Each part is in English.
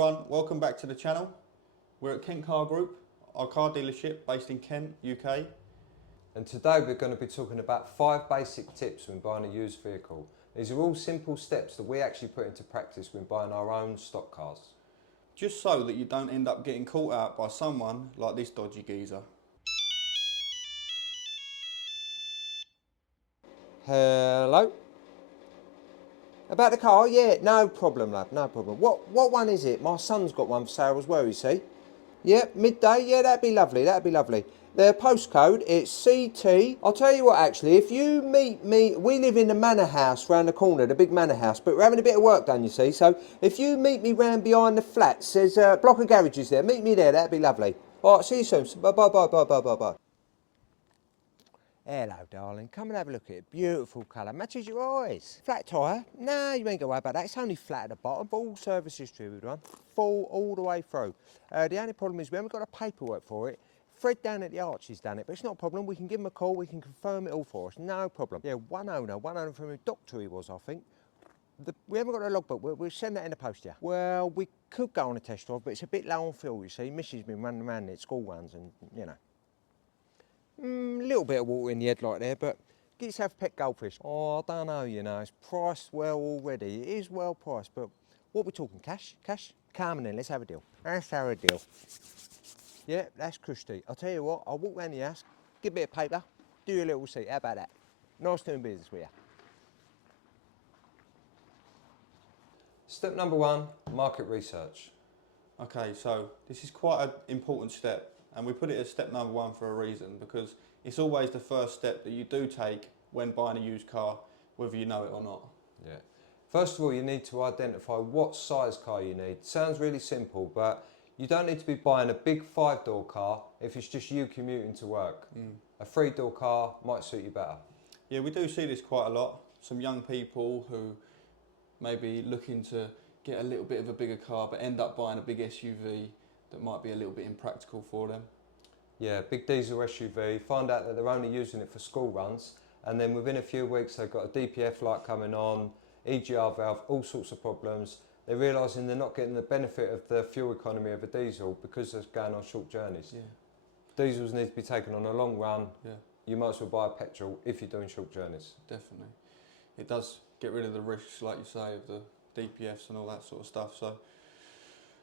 everyone, welcome back to the channel. We're at Kent Car Group, our car dealership based in Kent, UK. And today we're going to be talking about 5 basic tips when buying a used vehicle. These are all simple steps that we actually put into practice when buying our own stock cars. Just so that you don't end up getting caught out by someone like this dodgy geezer. Hello? About the car? Yeah, no problem, lad, no problem. What one is it? My son's got one for sale as well, you see. Yeah, midday, yeah, that'd be lovely, that'd be lovely. The postcode, it's CT. I'll tell you what, actually, if you meet me, we live in the manor house round the corner, the big manor house, but we're having a bit of work done, you see. So if you meet me round behind the flats, there's a block of garages there. Meet me there, that'd be lovely. All right, see you soon. Bye, bye, bye, bye, bye, bye, bye. Hello, darling. Come and have a look at it. Beautiful colour. Matches your eyes. Flat tyre? Nah, you ain't got to worry about that. It's only flat at the bottom. Full service history with one. Full all the way through. The only problem is we haven't got the paperwork for it. Fred down at the Archie's done it, but it's not a problem. We can give him a call. We can confirm it all for us. No problem. Yeah, one owner from a doctor he was, I think. We haven't got a logbook. We'll send that in the post, yeah. Well, we could go on a test drive, but it's a bit low on fuel, you see. Missy's been running around at school runs and, you know. Little bit of water in the headlight there, but get yourself a pet goldfish. Oh, I don't know, you know, it's priced well already. It is well priced, but what we talking, cash? Cash? Come on then, let's have a deal. Let's have a deal. Yeah, that's Christy. I'll tell you what, I'll walk round the house, get a bit of paper, do your little receipt. How about that? Nice doing business with you. Step number 1, market research. Okay, so this is quite an important step, and we put it as step number 1 for a reason, because it's always the first step that you do take when buying a used car, whether you know it or not. Yeah. First of all, you need to identify what size car you need. Sounds really simple, but you don't need to be buying a big 5-door car if it's just you commuting to work. A 3-door car might suit you better. Yeah, we do see this quite a lot. Some young people who may be looking to get a little bit of a bigger car but end up buying a big SUV that might be a little bit impractical for them. Yeah, big diesel SUV, find out that they're only using it for school runs, and then within a few weeks they've got a DPF light coming on, EGR valve, all sorts of problems. They're realising they're not getting the benefit of the fuel economy of a diesel because they're going on short journeys. Yeah. Diesels need to be taken on a long run. Yeah. You might as well buy a petrol if you're doing short journeys. Definitely. It does get rid of the risks, like you say, of the DPFs and all that sort of stuff. So,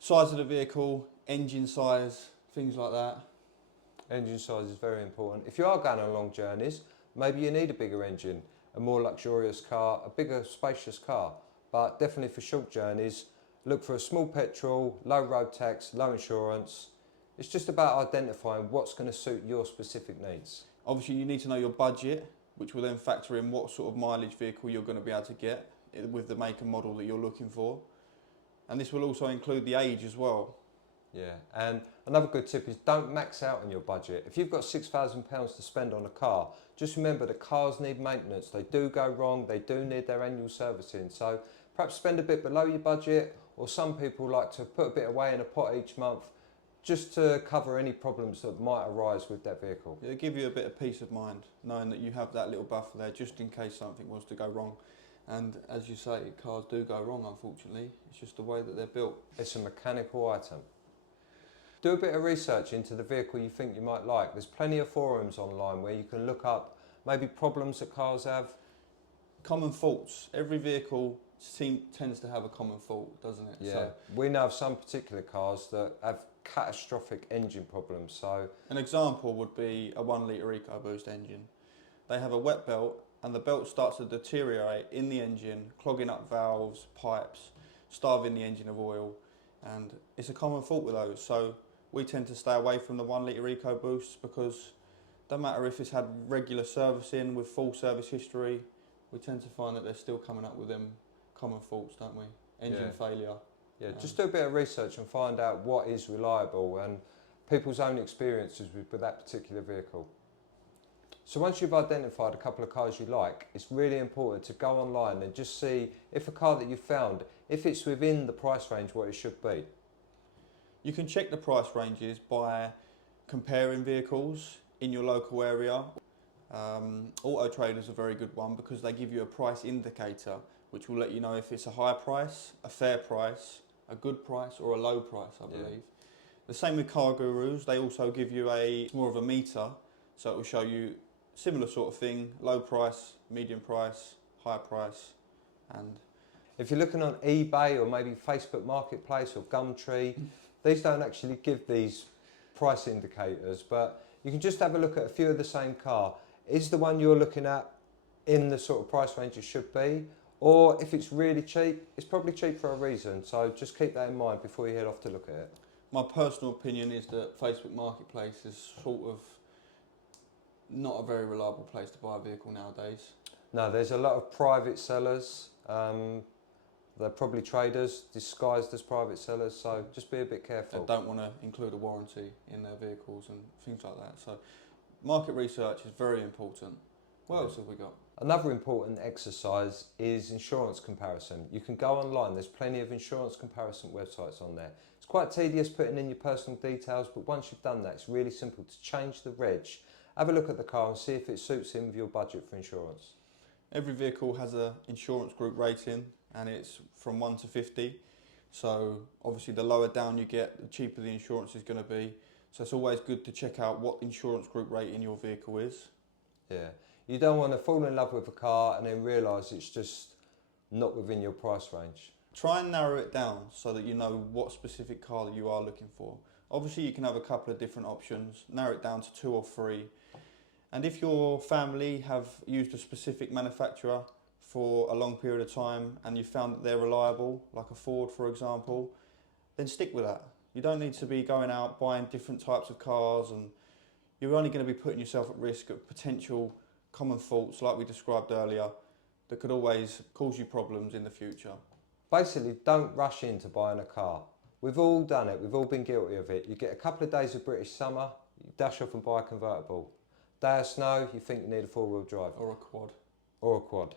size of the vehicle, engine size, things like that. Engine size is very important. If you are going on long journeys, maybe you need a bigger engine, a more luxurious car, a bigger spacious car. But definitely for short journeys, look for a small petrol, low road tax, low insurance. It's just about identifying what's going to suit your specific needs. Obviously, you need to know your budget, which will then factor in what sort of mileage vehicle you're going to be able to get with the make and model that you're looking for. And this will also include the age as well. Yeah, and another good tip is don't max out on your budget. If you've got £6,000 to spend on a car, just remember that cars need maintenance. They do go wrong, they do need their annual servicing. So perhaps spend a bit below your budget, or some people like to put a bit away in a pot each month just to cover any problems that might arise with that vehicle. It'll give you a bit of peace of mind, knowing that you have that little buffer there just in case something was to go wrong. And as you say, cars do go wrong, unfortunately. It's just the way that they're built. It's a mechanical item. Do a bit of research into the vehicle you think you might like. There's plenty of forums online where you can look up maybe problems that cars have. Common faults. Every vehicle tends to have a common fault, doesn't it? Yeah, So, we know of some particular cars that have catastrophic engine problems. So an example would be a 1 litre EcoBoost engine. They have a wet belt and the belt starts to deteriorate in the engine, clogging up valves, pipes, starving the engine of oil, and it's a common fault with those. So we tend to stay away from the 1 litre EcoBoost because it doesn't matter if it's had regular servicing with full service history, we tend to find that they're still coming up with them common faults, don't we? Engine failure. Yeah, just do a bit of research and find out what is reliable and people's own experiences with that particular vehicle. So once you've identified a couple of cars you like, it's really important to go online and just see if a car that you've found, if it's within the price range what it should be. You can check the price ranges by comparing vehicles in your local area. Auto Trader is a very good one because they give you a price indicator which will let you know if it's a high price, a fair price, a good price or a low price, I Yeah. believe. The same with Car Gurus, they also give you more of a meter, so it will show you similar sort of thing, low price, medium price, high price, and If you're looking on eBay or maybe Facebook Marketplace or Gumtree, these don't actually give these price indicators, but you can just have a look at a few of the same car. Is the one you're looking at in the sort of price range it should be? Or if it's really cheap, it's probably cheap for a reason. So just keep that in mind before you head off to look at it. my personal opinion is that Facebook Marketplace is sort of not a very reliable place to buy a vehicle nowadays. No, there's a lot of private sellers. They're probably traders disguised as private sellers, so just be a bit They careful. don't want to include a warranty in their vehicles and things like that. So market research is very important. What else have we got? Another important exercise is insurance comparison. You can go online, there's plenty of insurance comparison websites on there. It's quite tedious putting in your personal details, but once you've done that, it's really simple to change the reg. Have a look at the car and see if it suits in with your budget for insurance. Every vehicle has an insurance group rating, and it's from 1 to 50. So obviously the lower down you get, the cheaper the insurance is going to be. So it's always good to check out what insurance group rating your vehicle is. Yeah, you don't want to fall in love with a car and then realise it's just not within your price range. Try and narrow it down so that you know what specific car that you are looking for. Obviously you can have a couple of different options, narrow it down to 2 or 3. And if your family have used a specific manufacturer for a long period of time and you found that they're reliable, like a Ford for example, then stick with that. You don't need to be going out buying different types of cars, and you're only going to be putting yourself at risk of potential common faults like we described earlier that could always cause you problems in the future. Basically, don't rush into buying a car. We've all done it, we've all been guilty of it. You get a couple of days of British summer, you dash off and buy a convertible. Day of snow, you think you need a 4-wheel drive. Or a quad. Or a quad.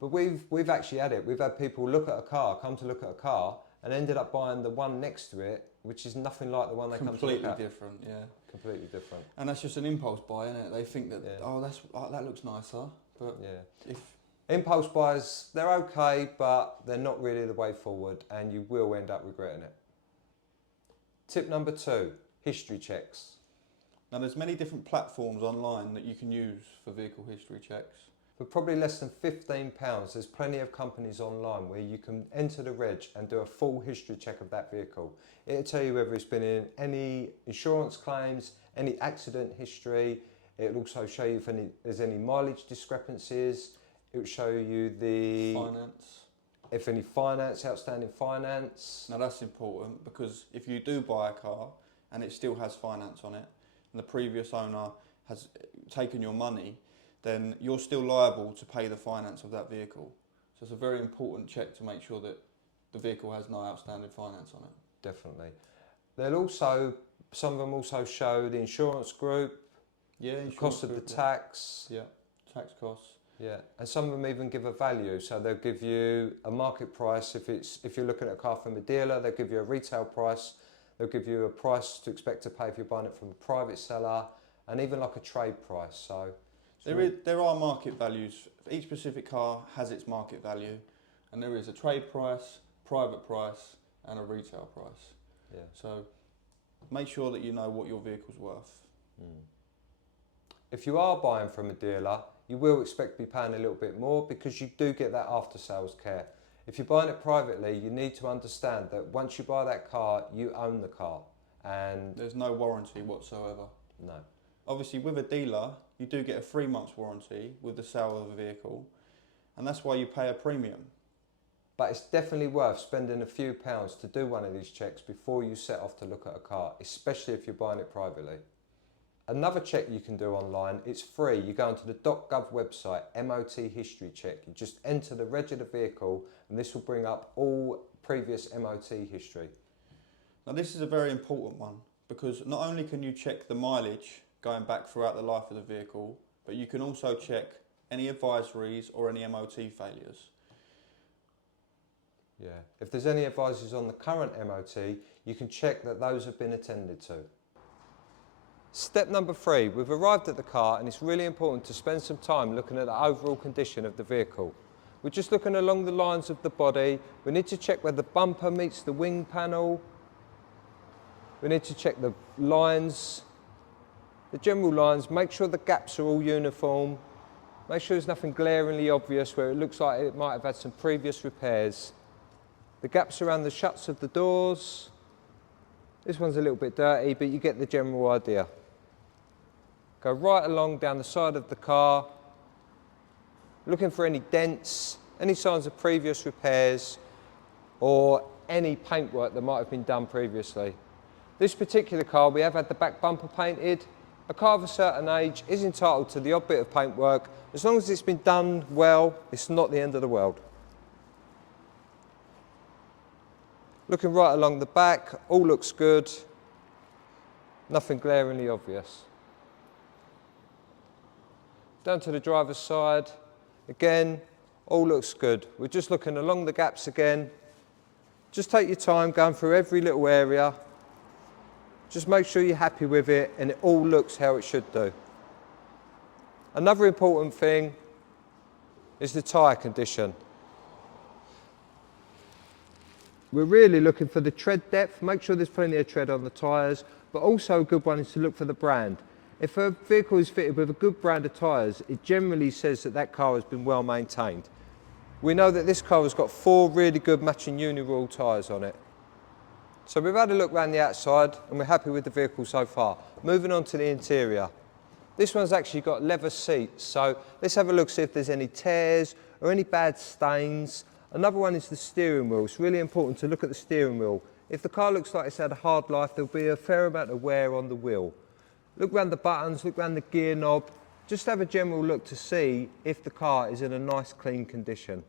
But we've actually had it. We've had people look at a car, come to look at a car, and ended up buying the one next to it, which is nothing like the one they come to look Completely at. different, yeah. Completely different. And that's just an impulse buy, isn't it? They think that, Yeah. that looks nicer, but Yeah. if Impulse buys, they're okay, but they're not really the way forward, and you will end up regretting it. Tip number 2, history checks. now there's many different platforms online that you can use for vehicle history checks. For probably less than £15, there's plenty of companies online where you can enter the reg and do a full history check of that vehicle. It'll tell you whether it's been in any insurance claims, any accident history. It'll also show you if there's any mileage discrepancies. It'll show you if any outstanding finance. Now that's important, because if you do buy a car and it still has finance on it and the previous owner has taken your money, then you're still liable to pay the finance of that vehicle. So it's a very important check to make sure that the vehicle has no outstanding finance on it. Definitely. Some of them also show the insurance group, the cost of the tax. Yeah, tax costs. Yeah, and some of them even give a value. So they'll give you a market price. If you're looking at a car from a dealer, they'll give you a retail price. They'll give you a price to expect to pay if you're buying it from a private seller, and even like a trade price. So there are market values. Each specific car has its market value, and there is a trade price, private price, and a retail price. Yeah. So make sure that you know what your vehicle's worth. If you are buying from a dealer, you will expect to be paying a little bit more because you do get that after sales care. If you're buying it privately, you need to understand that once you buy that car, you own the car, and There's no warranty whatsoever. no. Obviously, with a dealer, you do get a 3 months warranty with the sale of a vehicle, and that's why you pay a premium. But it's definitely worth spending a few pounds to do one of these checks before you set off to look at a car, especially if you're buying it privately. Another check you can do online, it's free. You go onto the .gov website, MOT history check. You just enter the reg of the vehicle, and this will bring up all previous MOT history. Now this is a very important one, because not only can you check the mileage going back throughout the life of the vehicle, but you can also check any advisories or any MOT failures. Yeah. If there's any advisories on the current MOT, you can check that those have been attended to. Step number 3, we've arrived at the car, and it's really important to spend some time looking at the overall condition of the vehicle. We're just looking along the lines of the body. We need to check where the bumper meets the wing panel. We need to check the lines, the general lines, make sure the gaps are all uniform. Make sure there's nothing glaringly obvious where it looks like it might have had some previous repairs. The gaps around the shuts of the doors. This one's a little bit dirty, but you get the general idea. Go right along down the side of the car, looking for any dents, any signs of previous repairs, or any paintwork that might have been done previously. This particular car, we have had the back bumper painted. A car of a certain age is entitled to the odd bit of paintwork. As long as it's been done well, it's not the end of the world. Looking right along the back, all looks good. Nothing glaringly obvious. Down to the driver's side, again, all looks good. We're just looking along the gaps again. Just take your time going through every little area. Just make sure you're happy with it and it all looks how it should do. Another important thing is the tyre condition. We're really looking for the tread depth, make sure there's plenty of tread on the tyres, but also a good one is to look for the brand. If a vehicle is fitted with a good brand of tyres, it generally says that that car has been well maintained. We know that this car has got 4 really good matching Uniroyal tyres on it. So we've had a look around the outside and we're happy with the vehicle so far. Moving on to the interior. This one's actually got leather seats, so let's have a look, see if there's any tears or any bad stains. Another one is the steering wheel. It's really important to look at the steering wheel. If the car looks like it's had a hard life, there'll be a fair amount of wear on the wheel. Look around the buttons, look around the gear knob. Just have a general look to see if the car is in a nice clean condition.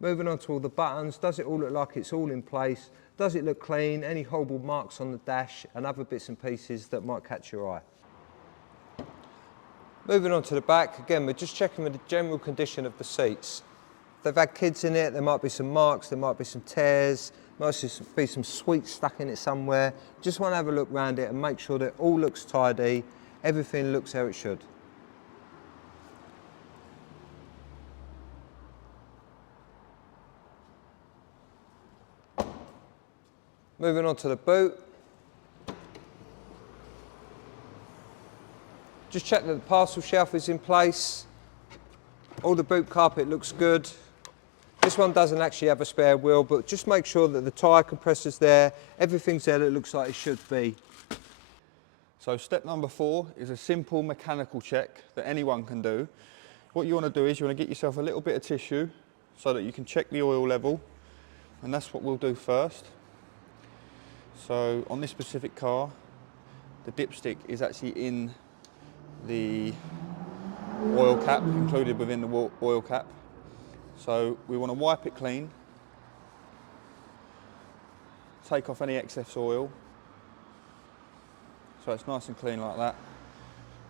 Moving on to all the buttons, does it all look like it's all in place? Does it look clean? Any horrible marks on the dash and other bits and pieces that might catch your eye? Moving on to the back, again, we're just checking with the general condition of the seats. If they've had kids in it, there might be some marks, there might be some tears, might be some sweets stuck in it somewhere. Just want to have a look around it and make sure that it all looks tidy, everything looks how it should. Moving on to the boot. Just check that the parcel shelf is in place. All the boot carpet looks good. This one doesn't actually have a spare wheel, but just make sure that the tyre compressor's there, everything's there that it looks like it should be. So step number 4 is a simple mechanical check that anyone can do. What you want to do is you want to get yourself a little bit of tissue so that you can check the oil level, and that's what we'll do first. So on this specific car, the dipstick is actually in the oil cap, included within the oil cap. So we want to wipe it clean, take off any excess oil, so it's nice and clean like that.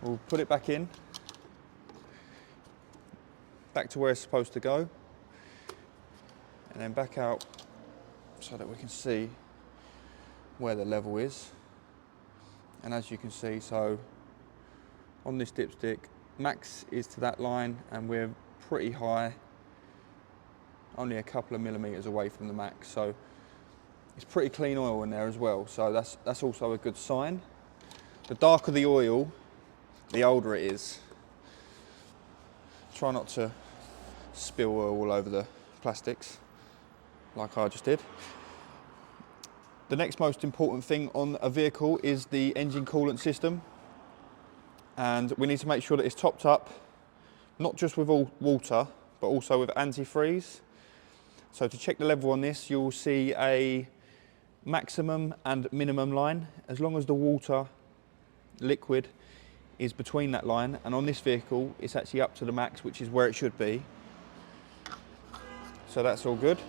We'll put it back in, back to where it's supposed to go, and then back out so that we can see where the level is. And as you can see, so on this dipstick, max is to that line and we're pretty high, only a couple of millimetres away from the max, so it's pretty clean oil in there as well, so that's also a good sign. The darker the oil, the older it is. Try not to spill oil all over the plastics like I just did. The next most important thing on a vehicle is the engine coolant system, and we need to make sure that it's topped up not just with all water but also with antifreeze. So to check the level on this, you'll see a maximum and minimum line. As long as the water liquid is between that line, and on this vehicle it's actually up to the max, which is where it should be. So that's all good.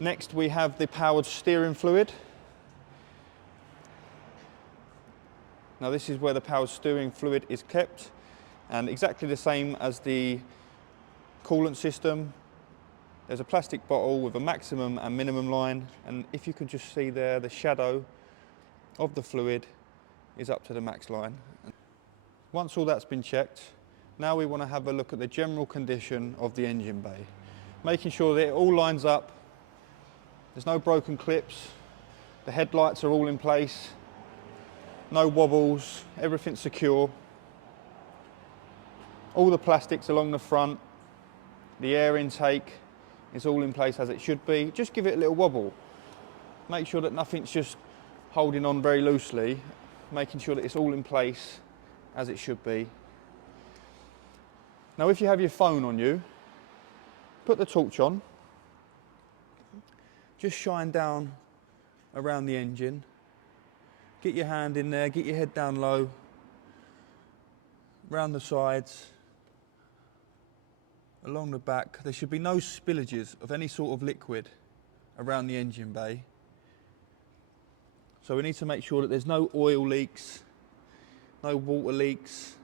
Next we have the powered steering fluid. Now this is where the powered steering fluid is kept, and exactly the same as the coolant system. There's a plastic bottle with a maximum and minimum line, and if you can just see there, the shadow of the fluid is up to the max line. Once all that's been checked, Now we want to have a look at the general condition of the engine bay. Making sure that it all lines up, there's no broken clips, the headlights are all in place, no wobbles, everything's secure. All the plastics along the front, the air intake is all in place as it should be. Just give it a little wobble. Make sure that nothing's just holding on very loosely, making sure that it's all in place as it should be. Now if you have your phone on you, put the torch on, just shine down around the engine, get your hand in there, get your head down low, round the sides, along the back. There should be no spillages of any sort of liquid around the engine bay. So we need to make sure that there's no oil leaks, no water leaks.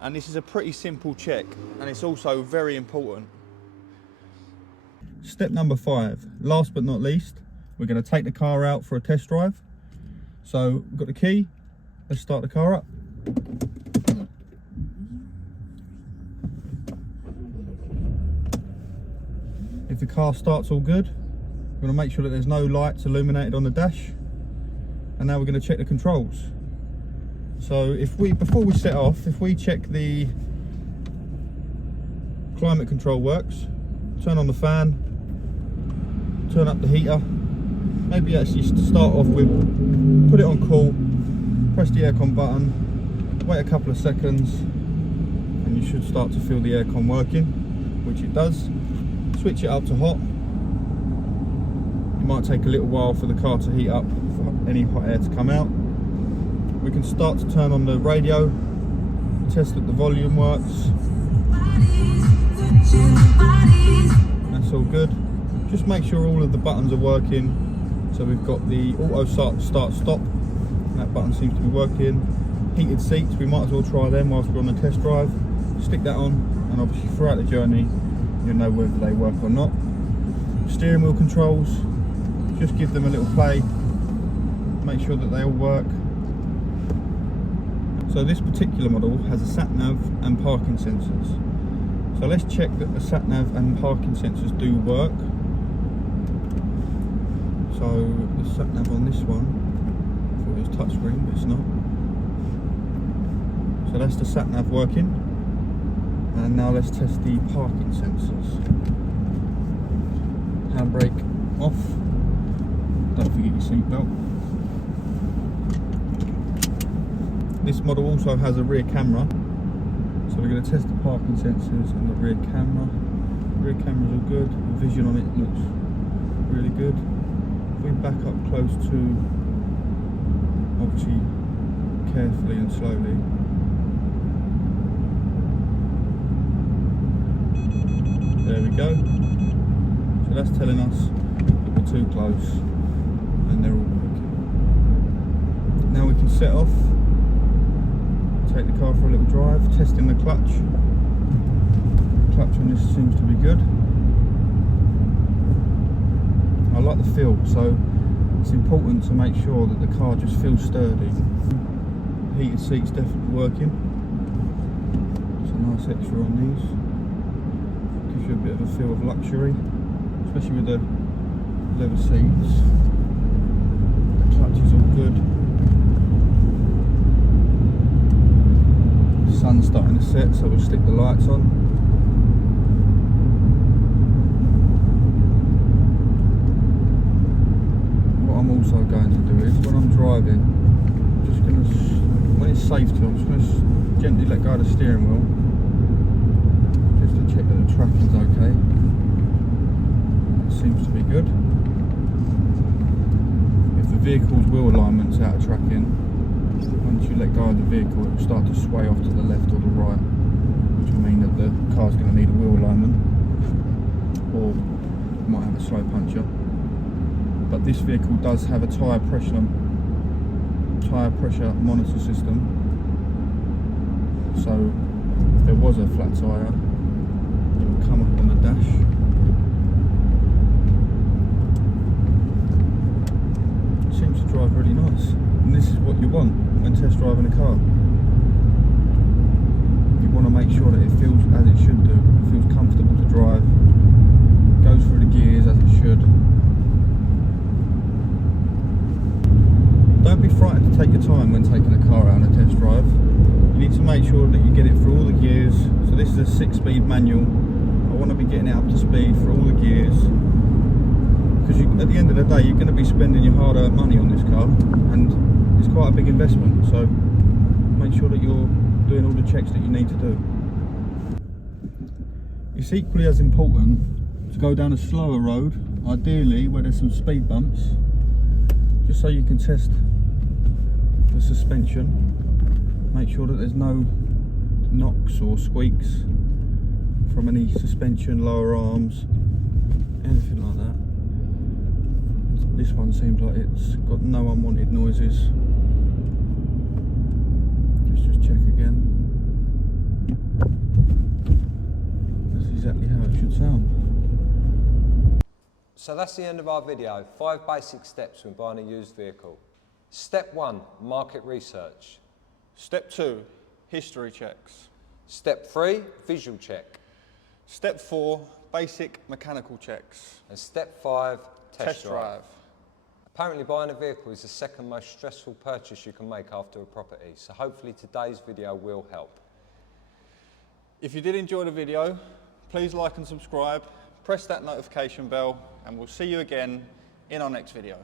And this is a pretty simple check, and it's also very important. Step number 5, last but not least, we're going to take the car out for a test drive. So we've got the key, let's start the car up. If the car starts all good, we're going to make sure that there's no lights illuminated on the dash. And now we're going to check the controls. So before we set off, if we check the climate control works, turn on the fan, turn up the heater, maybe actually start off with, put it on cool, press the aircon button, wait a couple of seconds, and you should start to feel the aircon working, which it does. Switch it up to hot. It might take a little while for the car to heat up, for any hot air to come out. We can start to turn on the radio, test that the volume works. That's all good. Just make sure all of the buttons are working. So we've got the auto start stop. That button seems to be working. Heated seats, we might as well try them whilst we're on the test drive. Stick that on, and obviously throughout the journey you'll know whether they work or not. Steering wheel controls, just give them a little play. Make sure that they all work. So this particular model has a sat-nav and parking sensors. So let's check that the sat-nav and parking sensors do work. So the sat-nav on this one, I thought it was touchscreen, but it's not. So that's the sat-nav working. And now let's test the parking sensors. Handbrake off. Don't forget your seatbelt. This model also has a rear camera, so we're going to test the parking sensors and the rear camera. The rear camera's all good, the vision on it looks really good. If we back up close to, obviously carefully and slowly. There we go. So that's telling us that we're too close and they're all working. Now we can set off. Take the car for a little drive, testing the clutch. The clutch on this seems to be good. I like the feel, so it's important to make sure that the car just feels sturdy. Heated seats definitely working. It's a nice extra on these. Gives you a bit of a feel of luxury, especially with the leather seats. The clutch is all good. Sun's starting to set, so we'll stick the lights on. What I'm also going to do is, when I'm driving, I'm just going to, when it's safe to, I'm just going to gently let go of the steering wheel, just to check that the tracking's okay. That seems to be good. If the vehicle's wheel alignment's out of tracking, once you let go of the vehicle, it will start to sway off to the left or the right, which will mean that the car's going to need a wheel alignment, or it might have a slow puncture. But this vehicle does have a tyre pressure monitor system, so if there was a flat tyre, it will come up on the dash. It seems to drive really nice, and this is what you want when test driving a car. want to make sure that it feels as it should do. It feels comfortable to drive, goes through the gears as it should. Don't be frightened to take your time when taking a car out on a test drive. You need to make sure that you get it through all the gears. So this is a 6-speed manual. I want to be getting it up to speed for all the gears, because at the end of the day you're going to be spending your hard-earned money on this car, and it's quite a big investment, so make sure that you're doing all the checks that you need to do. It's equally as important to go down a slower road, ideally where there's some speed bumps, just so you can test the suspension, make sure that there's no knocks or squeaks from any suspension, lower arms, anything like that. This one seems like it's got no unwanted noises. Let's just check again. That's exactly how it should sound. So that's the end of our video. 5 basic steps when buying a used vehicle. Step 1, market research. Step 2, history checks. Step 3, visual check. Step 4, basic mechanical checks. And step 5, Test drive. Apparently buying a vehicle is the second most stressful purchase you can make after a property, so hopefully today's video will help. If you did enjoy the video, please like and subscribe, press that notification bell, and we'll see you again in our next video.